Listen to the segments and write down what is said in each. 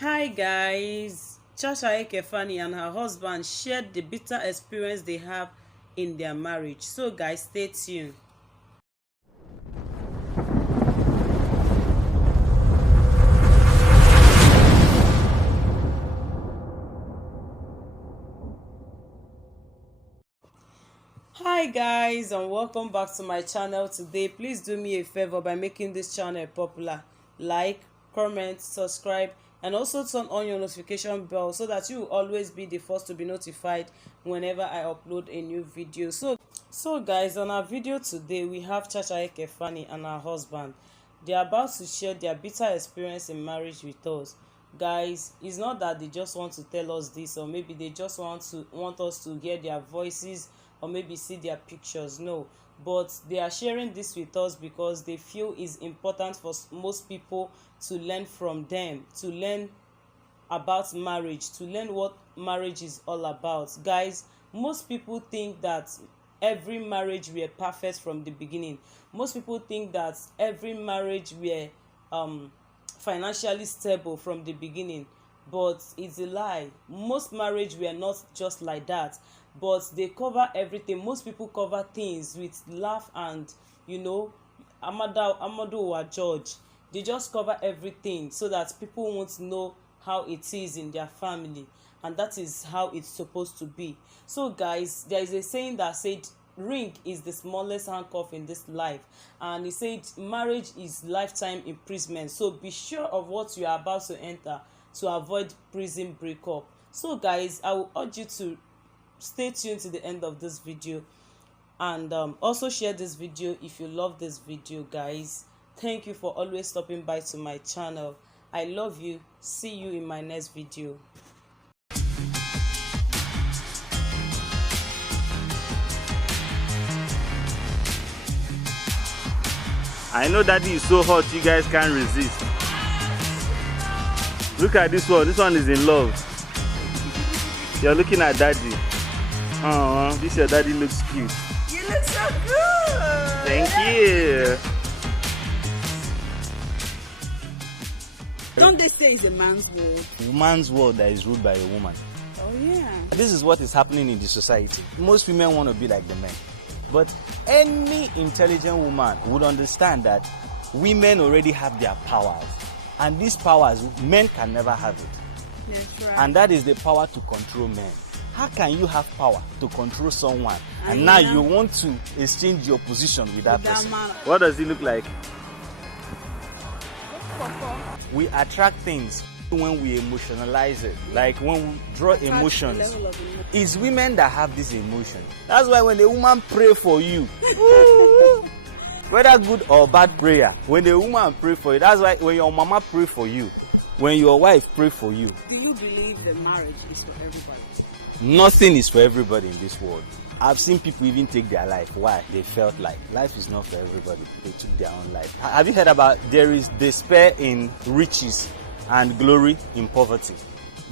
Hi guys, Eke Faani and her husband shared the bitter experience they have in their marriage. So guys, stay tuned. Hi guys, and welcome back to my channel today. Please do me a favor by making this channel popular. Like, comment, subscribe, and also turn on your notification bell so that you will always be the first to be notified whenever I upload a new video. So guys, on our video today we have Eke Faani and her husband. They are about to share their bitter experience in marriage with us. Guys, it's not that they just want to tell us this, or maybe they just want us to hear their voices or maybe see their pictures. No, but they are sharing this with us because they feel it's important for most people to learn from them, to learn about marriage, to learn what marriage is all about. Guys, most people think that every marriage were perfect from the beginning. Most people think that every marriage were financially stable from the beginning, but it's a lie. Most marriage were not just like that, but they cover everything. Most people cover things with laugh and Amado or George, they just cover everything so that people won't know how it is in their family, and that is how it's supposed to be. So guys, there is a saying that said ring is the smallest handcuff in this life, and he said marriage is lifetime imprisonment. So be sure of what you are about to enter to avoid prison breakup. So guys, I will urge you to stay tuned to the end of this video, and also share this video if you love this video. Guys, thank you for always stopping by to my channel. I love you. See you in my next video. I know daddy is so hot you guys can't resist. Look at this one. This one is in love. You're looking at daddy. Oh, this your daddy looks cute. You look so good. Thank you. Don't they say it's a man's world? Woman's world that is ruled by a woman. Oh yeah. This is what is happening in the society. Most women want to be like the men. But any intelligent woman would understand that women already have their powers. And these powers, men can never have it. That's right. And that is the power to control men. How can you have power to control someone and now you want to exchange your position with that person? What does he look like? We attract things when we emotionalize it, like when we draw emotions. It's women that have this emotion. That's why when a woman pray for you, whether good or bad prayer, when a woman pray for you, that's why when your mama pray for you, when your wife pray for you. Do you believe that marriage is for everybody? Nothing is for everybody in this world. I've seen people even take their life. Why? They felt like life is not for everybody. They took their own life. Have you heard about there is despair in riches and glory in poverty?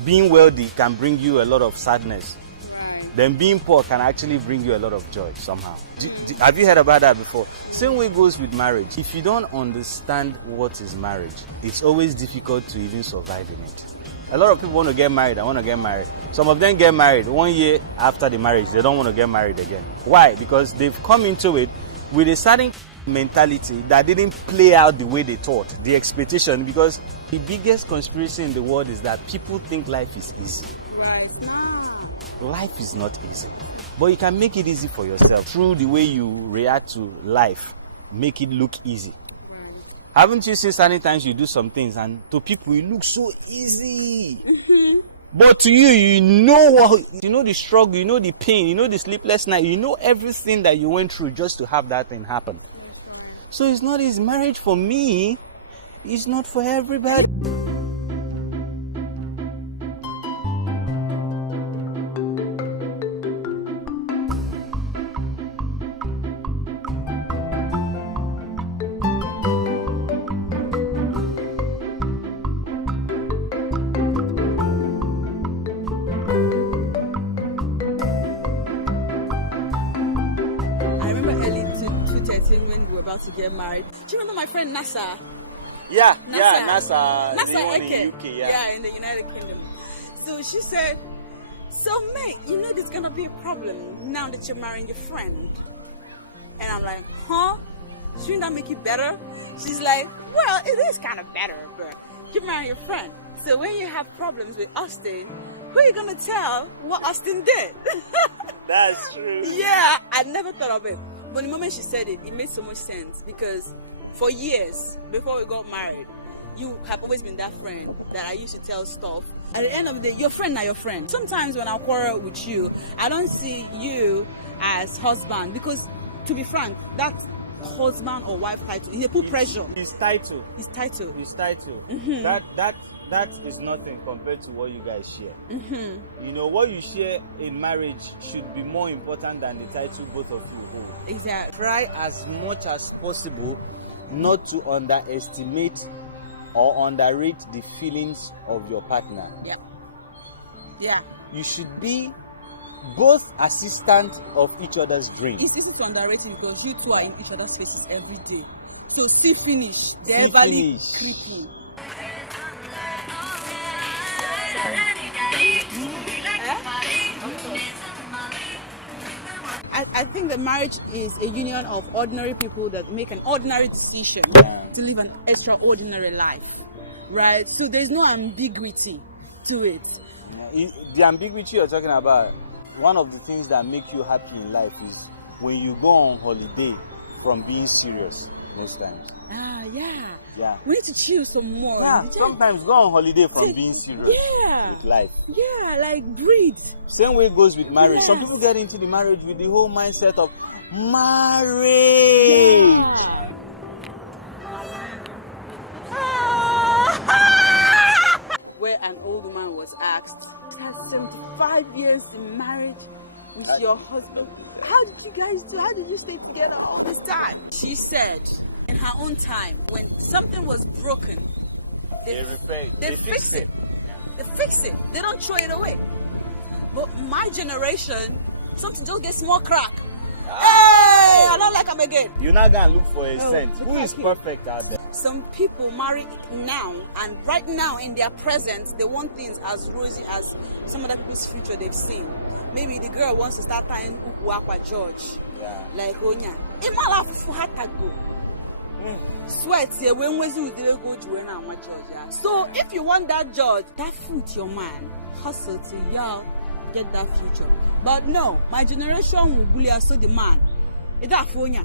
Being wealthy can bring you a lot of sadness. Right. Then being poor can actually bring you a lot of joy somehow. Have you heard about that before? Same way goes with marriage. If you don't understand what is marriage, it's always difficult to even survive in it. A lot of people want to get married. I want to get married. Some of them get married 1 year after the marriage. They don't want to get married again. Why? Because they've come into it with a certain mentality that didn't play out the way they thought. The expectation, because the biggest conspiracy in the world is that people think life is easy. Right. No. Life is not easy. But you can make it easy for yourself through the way you react to life. Make it look easy. Haven't you seen certain times you do some things and to people it looks so easy? Mm-hmm. But to you, you know the struggle, you know the pain, you know the sleepless night, you know everything that you went through just to have that thing happen. So it's not easy. Marriage for me is not for everybody. when we were about to get married. Do you remember my friend Nasa? Yeah, NASA. NASA. The NASA one Eke. in UK, Yeah, in the United Kingdom. So she said, so mate, you know there's gonna be a problem now that you're marrying your friend. And I'm like, huh? Shouldn't that make it better? She's like, well, it is kind of better, but you're marrying your friend. So when you have problems with Austin, who are you gonna tell what Austin did? That's true. Yeah, I never thought of it. But the moment she said it, it made so much sense because for years before we got married, you have always been that friend that I used to tell stuff. At the end of the day, your friend, not your friend. Sometimes when I quarrel with you, I don't see you as husband because, to be frank, that husband or wife title, they put pressure. His title. His title. Mm-hmm. That is nothing compared to what you guys share. Mm-hmm. You know, what you share in marriage should be more important than the title both of you hold. Exactly. Try as much as possible not to underestimate or underrate the feelings of your partner. Yeah. Yeah. You should be both assistant of each other's dreams. It's easy to underrate it because you two are in each other's faces every day. So see finish. They're See everly finish. creepy. I think that marriage is a union of ordinary people that make an ordinary decision to live an extraordinary life, right? So there's no ambiguity to it. The ambiguity you're talking about, one of the things that make you happy in life is when you go on holiday from being serious most times. Yeah. We need to chill some more. Yeah, sometimes go on holiday from being serious with life. Yeah, like breathe. Same way goes with marriage. Yes. Some people get into the marriage with the whole mindset of marriage. Where an old woman was asked, "Has 75 years in marriage with your husband. How did you guys do? How did you stay together all this time?" She said, in her own time, when something was broken, they fix it. They fix it. They don't throw it away. But my generation, something just gets more crack. Hey, I don't like them again. You're not gonna look for a Oh, cent. Who is perfect out there? Some people marry now, and right now in their present, they want things as rosy as some other people's future they've seen. Maybe the girl wants to start tying Ukuakwa George. Yeah. Like Onya. Imala fufu hatago. Sweat here when we do the go to when I'm George. Yeah. So if you want that George, that fruit your man, hustle to y'all get that future. But no, my generation will bully us so the man. It's that Onya.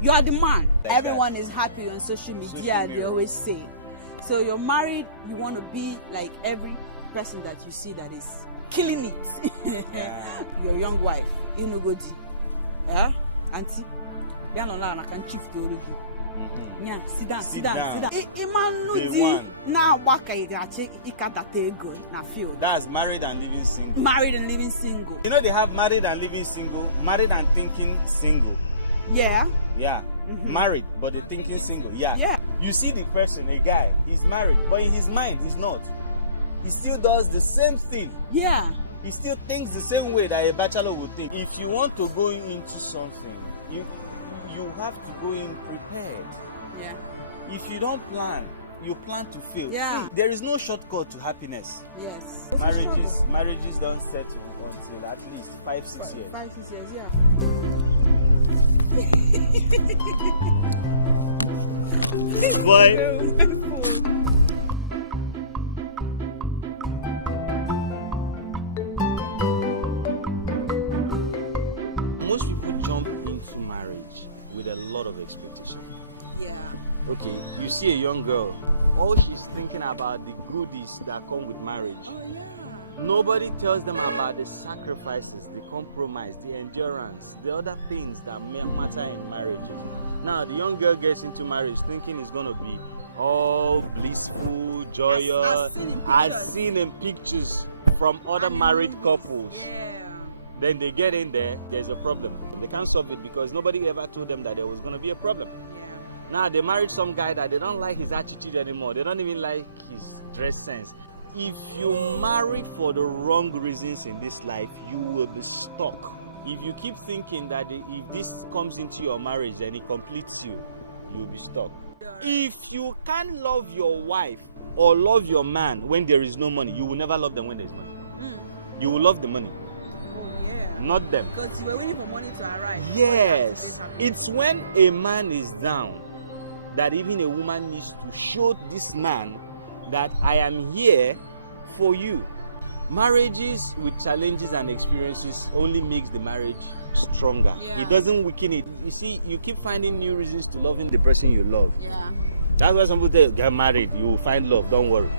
You are the man. Like everyone is happy on social media, they always say. So you're married, you want to be like every person that you see that is killing it. Yeah. Your young wife, Inugodi. Yeah? Auntie, they are not can chief to you. Yeah, sit down. That's married and living single. Married and living single. You know they have married and living single, married and thinking single. Yeah. Yeah. Married, but they're thinking single. Yeah. Yeah. You see the person, a guy, he's married, but in his mind, he's not. He still does the same thing. Yeah. He still thinks the same way that a bachelor would think. If you want to go into something, you have to go in prepared. Yeah. If you don't plan, you plan to fail. Yeah. See, there is no shortcut to happiness. Yes. Marriages don't settle until at least 5-6 years. 5-6 years, yeah. Boy. Most people jump into marriage with a lot of expectation. Yeah. Okay, you see a young girl, all she's thinking about the goodies that come with marriage. Nobody tells them about the sacrifices, the compromise, the endurance, the other things that matter in marriage. Now, the young girl gets into marriage thinking it's going to be all blissful, joyous, as seen in pictures from other married couples. Yeah. Then they get in there, there's a problem. They can't solve it because nobody ever told them that there was going to be a problem. Now, they married some guy that they don't like his attitude anymore. They don't even like his dress sense. If you marry for the wrong reasons in this life, you will be stuck. If you keep thinking that if this comes into your marriage, then it completes you, you will be stuck. Yeah. If you can't love your wife or love your man when there is no money, you will never love them when there is money. You will love the money. Oh, yeah. Not them. Because you were waiting for money to arrive. Yes. It's when a man is down that even a woman needs to show this man that I am here for you. Marriages with challenges and experiences only makes the marriage stronger. Yeah. It doesn't weaken it. You see, you keep finding new reasons to loving the person you love. Yeah. That's why some people say, get married, you will find love, don't worry.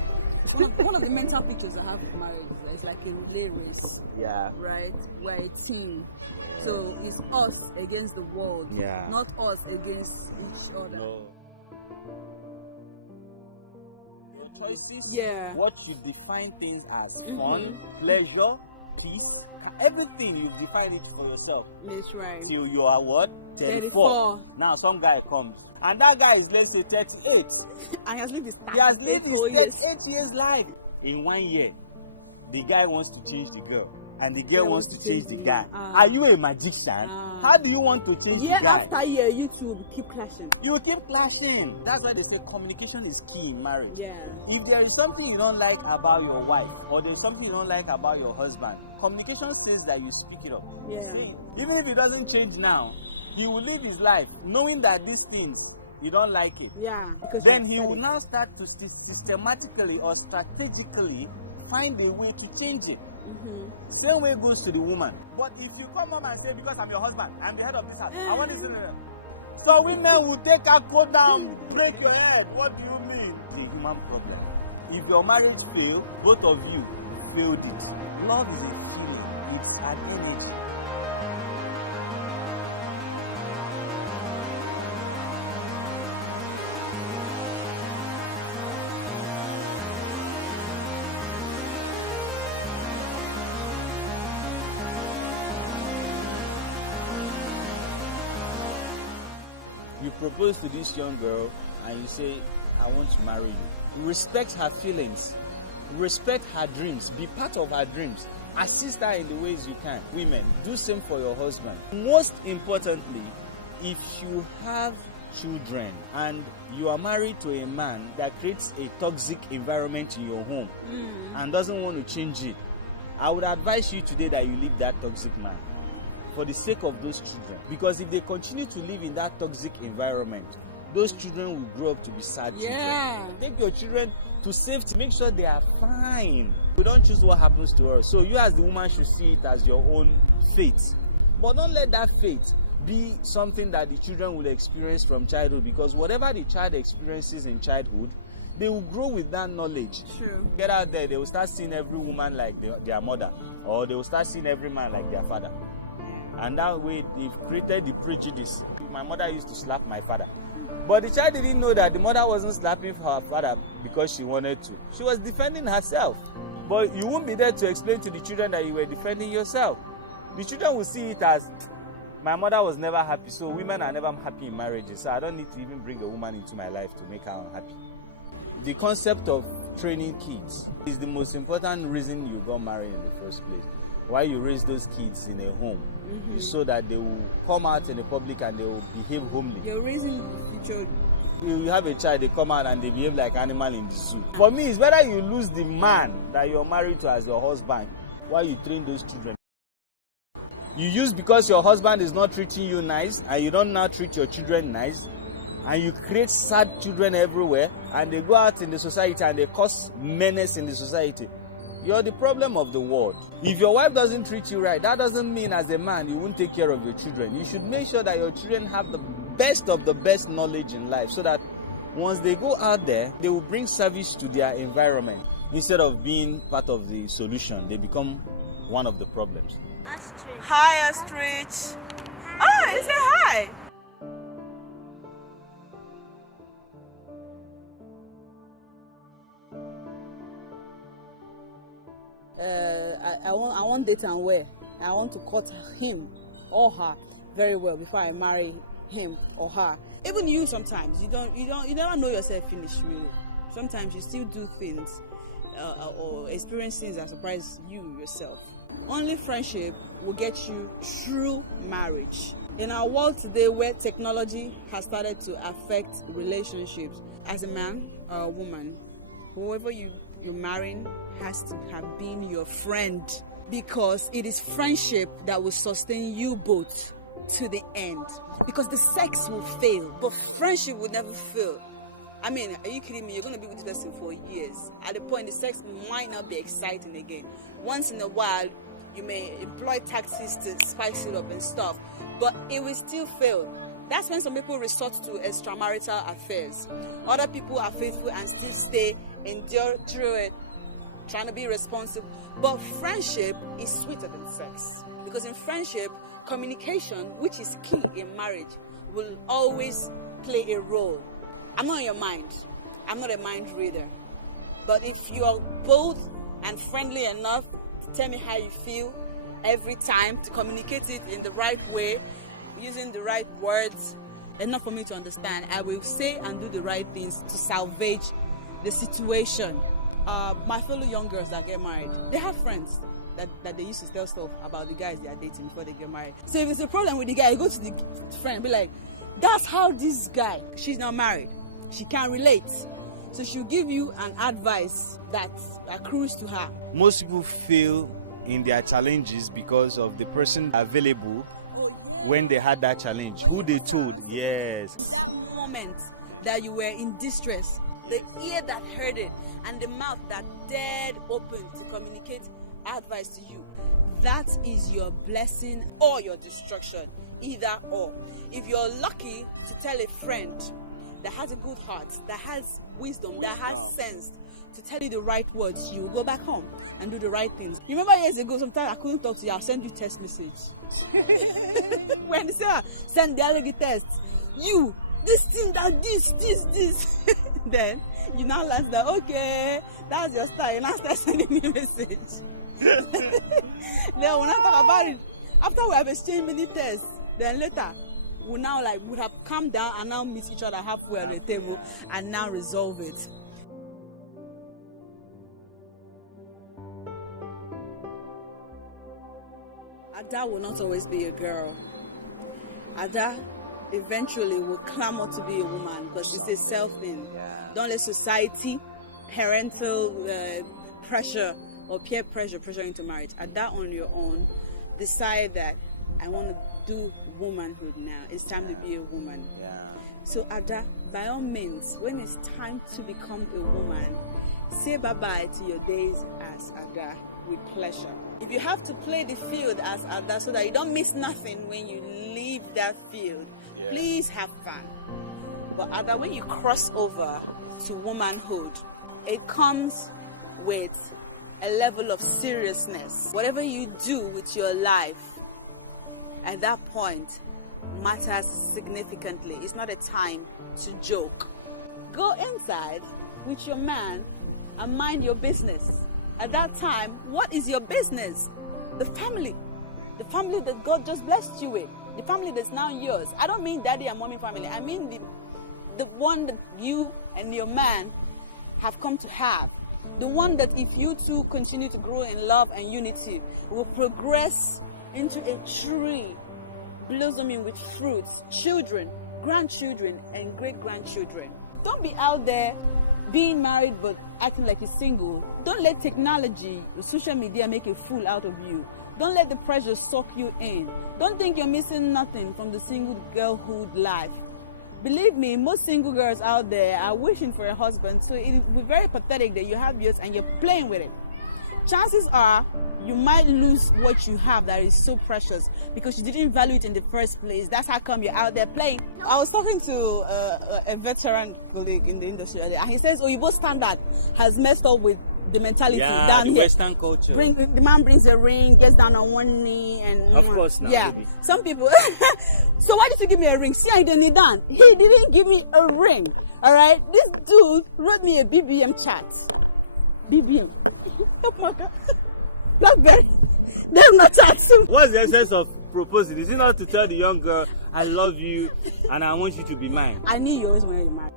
One of the mental pictures I have of marriage is like a relay race. Yeah. Right? We're a team. So it's us against the world. Yeah. Not us against each other. No. Your choices, Yeah. what you define things as fun, pleasure, peace, everything you define it for yourself. That's right. Till you are what? 34. Now some guy comes. And that guy is, let's say, 38. And he has lived his He has lived his years. 38 years life. In 1 year, the guy wants to change the girl. And the girl wants to change the guy. Are you a magician? How do you want to change Year the guy? after year, you two will keep clashing. You will keep clashing. That's why they say communication is key in marriage. Yeah. If there is something you don't like about your wife, or there's something you don't like about your husband, communication says that you speak it up. Yeah. Even if it doesn't change now, he will live his life knowing that these things, you don't like it. Yeah. Because Then he will now start to systematically or strategically find a way to change it. Same way goes to the woman. But if you come home and say, because I'm your husband, I'm the head of this house, I want this. So women will take a coat down, break your head. What do you mean? It's a human problem. If your marriage failed, both of you failed it. Love is a feeling. It's an energy. You propose to this young girl and you say, I want to marry you. Respect her feelings. Respect her dreams. Be part of her dreams. Assist her in the ways you can. Women, do same for your husband. Most importantly, if you have children and you are married to a man that creates a toxic environment in your home and doesn't want to change it, I would advise you today that you leave that toxic man. For the sake of those children, because if they continue to live in that toxic environment, those children will grow up to be sad children. Take your children to safety, make sure they are fine. We don't choose what happens to us, so you as the woman should see it as your own fate. But don't let that fate be something that the children will experience from childhood, because whatever the child experiences in childhood, they will grow with that knowledge. True. Get out there, they will start seeing every woman like their mother, or they will start seeing every man like their father. And that way they've created the prejudice. My mother used to slap my father. But the child didn't know that the mother wasn't slapping her father because she wanted to. She was defending herself. But you won't be there to explain to the children that you were defending yourself. The children will see it as, my mother was never happy, so women are never happy in marriages. So I don't need to even bring a woman into my life to make her unhappy. The concept of training kids is the most important reason you got married in the first place. Why you raise those kids in a home is so that they will come out in the public and they will behave homely. You're raising the future. You have a child, they come out and they behave like animal in the zoo. For me, it's better you lose the man that you're married to as your husband while you train those children. You use because your husband is not treating you nice and you don't now treat your children nice, and you create sad children everywhere and they go out in the society and they cause menace in the society. You're the problem of the world. If your wife doesn't treat you right, that doesn't mean as a man you won't take care of your children. You should make sure that your children have the best of the best knowledge in life, so that once they go out there, they will bring service to their environment. Instead of being part of the solution, they become one of the problems. Hi, Ostrich. Oh, say hi. I want date and wear. I want to cut him or her very well before I marry him or her. Even you, sometimes you never know yourself finished really. Sometimes you still do things or experience things that surprise you yourself. Only friendship will get you true marriage. In our world today where technology has started to affect relationships, as a man or a woman, whoever you're marrying has to have been your friend, because it is friendship that will sustain you both to the end. Because the sex will fail, but friendship will never fail. I mean, are you kidding me? You're going to be with this person for years. At the point, the sex might not be exciting again. Once in a while, you may employ tactics to spice it up and stuff, but it will still fail. That's when some people resort to extramarital affairs. Other people are faithful and still endure through it, trying to be responsible. But friendship is sweeter than sex. Because in friendship, communication, which is key in marriage, will always play a role. I'm not in your mind. I'm not a mind reader. But if you are bold and friendly enough to tell me how you feel every time, to communicate it in the right way, using the right words, enough for me to understand, I will say and do the right things to salvage the situation. My fellow young girls that get married, they have friends that they used to tell stuff about the guys they are dating before they get married. So if it's a problem with the guy, you go to the friend and be like, that's how this guy, she's not married, she can't relate. So she'll give you an advice that accrues to her. Most people fail in their challenges because of the person available when they had that challenge. Who they told, yes. That moment that you were in distress, the ear that heard it and the mouth that dared open to communicate advice to you, that is your blessing or your destruction, either or. If you're lucky to tell a friend that has a good heart, that has wisdom, that has sense to tell you the right words, you will go back home and do the right things. You remember years ago, sometimes I couldn't talk to you, I'll send you text message. When they say, send the allergy test, you, this thing, that this. Then you now learn that, okay, that's your style. You now start sending me a message. Then when I talk about it, after we have exchanged many tests, then later we now would have calmed down and now meet each other halfway on the table and now resolve it. Ada will not always be a girl. Ada eventually will clamor to be a woman because it's a self thing. Don't let society, parental pressure or peer pressure into marriage. Ada on your own, decide that I want to do womanhood now. It's time to be a woman. So Ada, by all means, when it's time to become a woman, say bye-bye to your days as Ada with pleasure. If you have to play the field as Ada so that you don't miss nothing when you leave that field, please have fun. But Ada, when you cross over to womanhood, it comes with a level of seriousness. Whatever you do with your life at that point matters significantly. It's not a time to joke. Go inside with your man and mind your business. At that time, what is your business? The family that God just blessed you with, the family that's now yours. I don't mean daddy and mommy family. I mean the one that you and your man have come to have. The one that if you two continue to grow in love and unity, will progress into a tree blossoming with fruits, children, grandchildren, and great-grandchildren. Don't be out there being married but acting like you're single. Don't let technology, social media make a fool out of you. Don't let the pressure suck you in. Don't think you're missing nothing from the single girlhood life. Believe me, most single girls out there are wishing for a husband, so it will be very pathetic that you have yours and you're playing with it. Chances are you might lose what you have that is so precious because you didn't value it in the first place. That's how come you're out there playing. I was talking to a veteran colleague in the industry earlier, and he says Oyibo standard has messed up with the mentality down the here. Western culture. The man brings a ring, gets down on one knee, and of course, now, yeah. Baby. Some people. So why did you give me a ring? See, I didn't need that. He didn't give me a ring. All right, this dude wrote me a BBM chat. BBM. Blackberry. That's not tattoo. What's the essence of proposing? Is it not to tell the young girl, I love you and I want you to be mine? I knew you always wanted to marry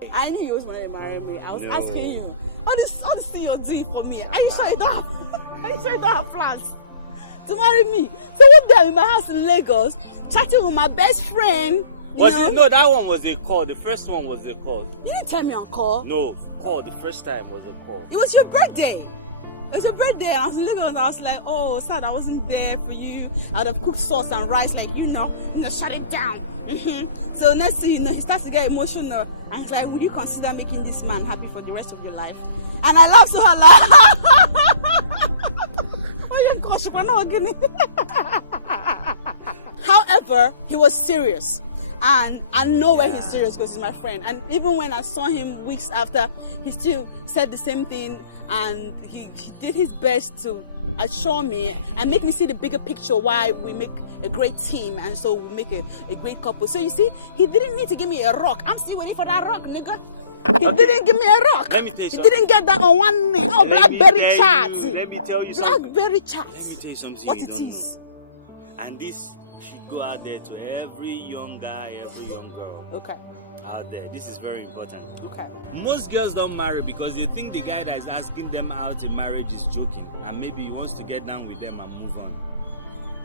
me. I knew you always wanted to marry me. I was asking you, all this thing you're doing for me. Are you sure you don't have, are you sure you don't have plans to marry me. So one day I'm in my house in Lagos, chatting with my best friend. Was it? No, that one was a call. The first one was a call. You didn't tell me on call. No, call. The first time was a call. It was your birthday. It was your birthday. I was in Lagos and I was like, oh, sad I wasn't there for you. I'd have cooked sauce and rice, like, shut it down. So next thing you know, he starts to get emotional. And he's like, would you consider making this man happy for the rest of your life? And I laughed so hard, like, however, he was serious. And I know when he's serious because he's my friend. And even when I saw him weeks after, he still said the same thing. And he did his best to assure me and make me see the bigger picture why we make a great team. And so we make a great couple. So you see, he didn't need to give me a rock. I'm still waiting for that rock, nigga. He didn't give me a rock. Let me tell you something. He didn't get that on one name. Oh, Blackberry chat. Let me tell you something. Blackberry chat. Let me tell you something. What you it don't is. know. And this should go out there to every young guy, every young girl. Okay. Out there. This is very important. Okay. Most girls don't marry because they think the guy that is asking them out in marriage is joking, and maybe he wants to get down with them and move on.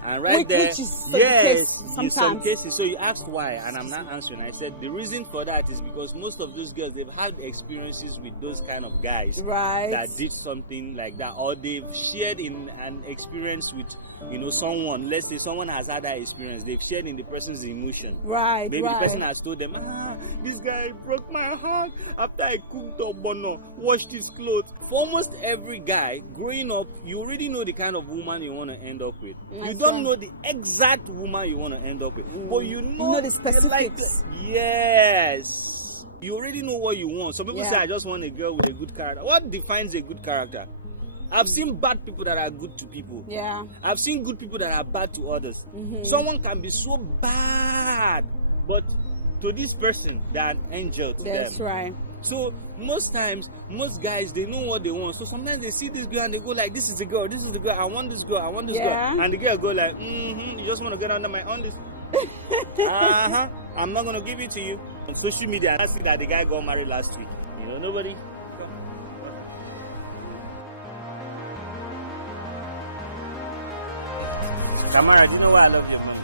And right there, which is yes, the in some case cases. So you asked why, and I'm not answering. I said the reason for that is because most of those girls, they've had experiences with those kind of guys right. that did something like that, or they've shared in an experience with, someone. Let's say someone has had that experience. They've shared in the person's emotion. Right. Maybe right. the person has told them, this guy broke my heart after I cooked obono, washed his clothes. For almost every guy, growing up, you already know the kind of woman you want to end up with. You don't know the exact woman you want to end up with, but you know the specifics. Yes, you already know what you want. Some people say, I just want a girl with a good character. What defines a good character? I've seen bad people that are good to people. Yeah. I've seen good people that are bad to others. Someone can be so bad, but to this person, they're an angel to them. That's right. So most times, most guys, they know what they want. So sometimes they see this girl and they go like, this is the girl, I want this girl, I want this girl. And the girl go like, you just want to get under my undies. I'm not going to give it to you. On social media, I see that the guy got married last week. Nobody. Tamara, do you know why I love your mom?